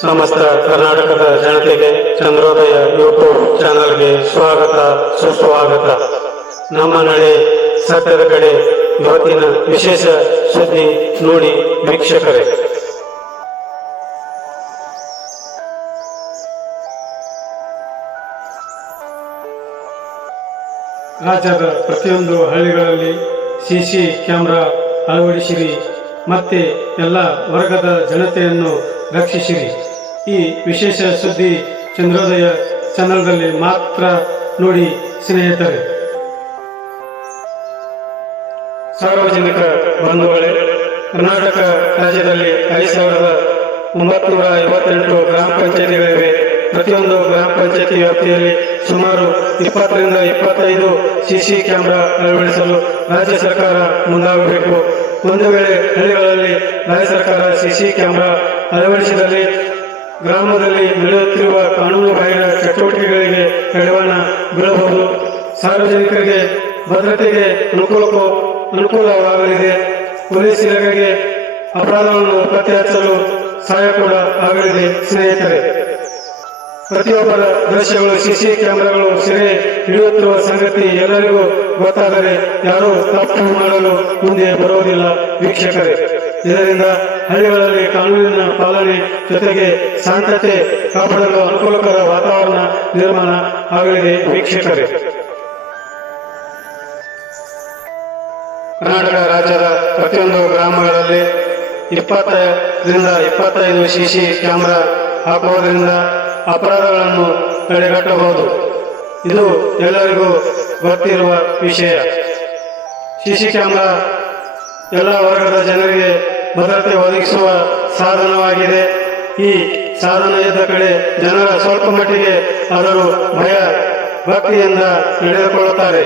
ಸಮಸ್ತ ಕರ್ನಾಟಕದ ಜನತೆಗೆ ಚಂದ್ರೋದಯ ಯೂಟ್ಯೂಬ್ ಚಾನಲ್ಗೆ ಸ್ವಾಗತ ಸುಸ್ವಾಗತ. ನಮ್ಮ ನಡೆ ಸತ್ಯದ ಕಡೆ ಇವತ್ತಿನ ವಿಶೇಷ ಸುದ್ದಿ ನೋಡಿ ವೀಕ್ಷಕರೇ. ರಾಜ್ಯದ ಪ್ರತಿಯೊಂದು ಹಳ್ಳಿಗಳಲ್ಲಿ ಸಿಸಿ ಕ್ಯಾಮೆರಾ ಅಳವಡಿಸಿರಿ, ಮತ್ತೆ ಎಲ್ಲ ವರ್ಗದ ಜನತೆಯನ್ನು ರಕ್ಷಿಸಿರಿ. ಈ ವಿಶೇಷ ಸುದ್ದಿ ಚಂದ್ರೋದಯ ಚಾನಲ್ನಲ್ಲಿ ಮಾತ್ರ ನೋಡಿ ಸ್ನೇಹಿತರೆ. ಸಾರ್ವಜನಿಕ ಬಂಧುಗಳೇ, ಕರ್ನಾಟಕ ರಾಜ್ಯದಲ್ಲಿ 5,958 ಗ್ರಾಮ ಪಂಚಾಯತಿಗಳಿವೆ. ಪ್ರತಿಯೊಂದು ಗ್ರಾಮ ಪಂಚಾಯತಿ ವ್ಯಾಪ್ತಿಯಲ್ಲಿ ಸುಮಾರು 20 ರಿಂದ 25 ಸಿಸಿ ಕ್ಯಾಮೆರಾ ಅಳವಡಿಸಲು ರಾಜ್ಯ ಸರ್ಕಾರ ಮುಂದಾಗಬೇಕು. ಒಂದು ವೇಳೆ ಹಳ್ಳಿಗಳಲ್ಲಿ ರಾಜ್ಯ ಸರ್ಕಾರ ಸಿಸಿ ಕ್ಯಾಮೆರಾ ಅಳವಡಿಸಿದಲ್ಲಿ ಗ್ರಾಮದಲ್ಲಿ ನಡೆಯುತ್ತಿರುವ ಕಾನೂನು ಬಾಹಿರ ಚಟುವಟಿಕೆಗಳಿಗೆ ಕಡಿವಾಣ ಬೀಳಬಹುದು. ಸಾರ್ವಜನಿಕರಿಗೆ ಭದ್ರತೆಗೆ ಅನುಕೂಲವಾಗಲಿದೆ. ಪೊಲೀಸ್ ಇಲಾಖೆಗೆ ಅಪರಾಧಗಳನ್ನು ಪತ್ತೆ ಹಚ್ಚಲು ಸಹಾಯ ಕೂಡ ಆಗಲಿದೆ. ಸ್ನೇಹಿತರೆ, ಪ್ರತಿಯೊಬ್ಬರ ದೃಶ್ಯಗಳು ಸಿಸಿ ಕ್ಯಾಮೆರಾಗಳು ಸೆರೆ ಹಿಡಿಯುತ್ತಿರುವ ಸಂಗತಿ ಎಲ್ಲರಿಗೂ ಗೊತ್ತಾದರೆ ಯಾರೂ ತಪ್ಪು ಮಾಡಲು ಮುಂದೆ ಬರುವುದಿಲ್ಲ ವೀಕ್ಷಕರೇ. ಇದರಿಂದ ಹಳ್ಳಿಗಳಲ್ಲಿ ಕಾನೂನಿನ ಪಾಲನೆ ಜೊತೆಗೆ ಶಾಂತತೆ ಕಾಪಾಡಲು ಅನುಕೂಲಕರ ವಾತಾವರಣ ನಿರ್ಮಾಣ ಆಗಲಿದೆ ವೀಕ್ಷಕರೇ. ಕರ್ನಾಟಕ ರಾಜ್ಯದ ಪ್ರತಿಯೊಂದು ಗ್ರಾಮಗಳಲ್ಲಿ 20 ರಿಂದ 25 ಸಿಸಿ ಕ್ಯಾಮೆರಾ ಹಾಕುವುದರಿಂದ ಅಪರಾಧಗಳನ್ನು ತಡೆಗಟ್ಟಬಹುದು. ಇದು ಎಲ್ಲರಿಗೂ ಗೊತ್ತಿರುವ ವಿಷಯ. ಸಿಸಿ ಕ್ಯಾಮೆರಾ ಎಲ್ಲ ವರ್ಗದ ಜನರಿಗೆ ಭದ್ರತೆ ಒದಗಿಸುವ ಸಾಧನವಾಗಿದೆ. ಈ ಸಾಧನ ಇದ್ದ ಕಡೆ ಜನರ ಸ್ವಲ್ಪ ಮಟ್ಟಿಗೆ ಆದರೂ ಭಯ ಭಕ್ತಿಯಿಂದ ನಡೆದುಕೊಳ್ಳುತ್ತಾರೆ.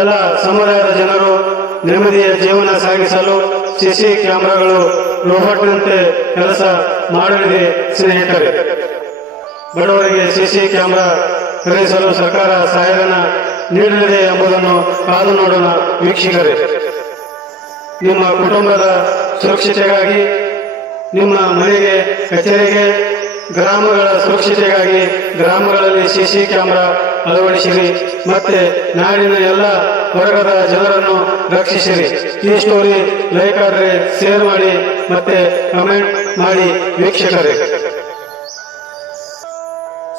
ಎಲ್ಲ ಸಮುದಾಯದ ಜನರು ನೆಮ್ಮದಿಯ ಜೀವನ ಸಾಗಿಸಲು ಸಿಸಿ ಕ್ಯಾಮೆರಾಗಳು ರೋಬೋಟ್ನಂತೆ ಕೆಲಸ ಮಾಡಲಿದೆ ಸ್ನೇಹಿತರೆ. ಬಡವರಿಗೆ ಸಿಸಿ ಕ್ಯಾಮೆರಾ ಖರೀದಿಸಲು ಸರ್ಕಾರ ಸಹಾಯಧನ ನೀಡಲಿದೆ ಎಂಬುದನ್ನು ಕಾದು ನೋಡೋಣ ವೀಕ್ಷಕರೇ. ನಿಮ್ಮ ಕುಟುಂಬದ ಸುರಕ್ಷತೆಗಾಗಿ, ನಿಮ್ಮ ಮನೆಗೆ, ಕಚೇರಿಗೆ, ಗ್ರಾಮಗಳ ಸುರಕ್ಷತೆಗಾಗಿ ಗ್ರಾಮಗಳಲ್ಲಿ ಸಿಸಿ ಕ್ಯಾಮೆರಾ ಅಳವಡಿಸಿರಿ. ಮತ್ತೆ ನಾಡಿನ ಎಲ್ಲ ವರ್ಗದ ಜನರನ್ನು ರಕ್ಷಿಸಿರಿ. ಈ ಸ್ಟೋರಿ ಲೈಕ್ ಆದರೆ ಶೇರ್ ಮಾಡಿ ಮತ್ತೆ ಕಮೆಂಟ್ ಮಾಡಿ ವೀಕ್ಷಕರೇ.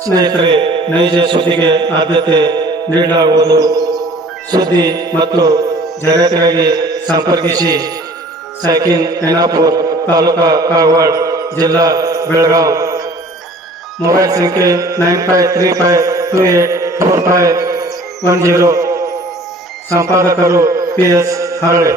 ಸ್ನೇಹಿತರೆ, ನೈಜ ಸುದ್ದಿಗೆ ಆದ್ಯತೆ ನೀಡಲಾಗುವುದು. ಸುದ್ದಿ ಮತ್ತು ಜಾಹೀರಾತಿಗಾಗಿ ಸಂಪರ್ಕಿಸಿ. ಸೈಕಿನ್ ಎನಾಪುರ್, ತಾಲೂಕಾ ಕಾಗವಾಡ, ಜಿಲ್ಲಾ ಬೆಳಗಾವಿ. ಮೊಬೈಲ್ ಸಂಖ್ಯೆ 9535284510. ಸಂಪಾದಕರು PS ಹರಳೆ.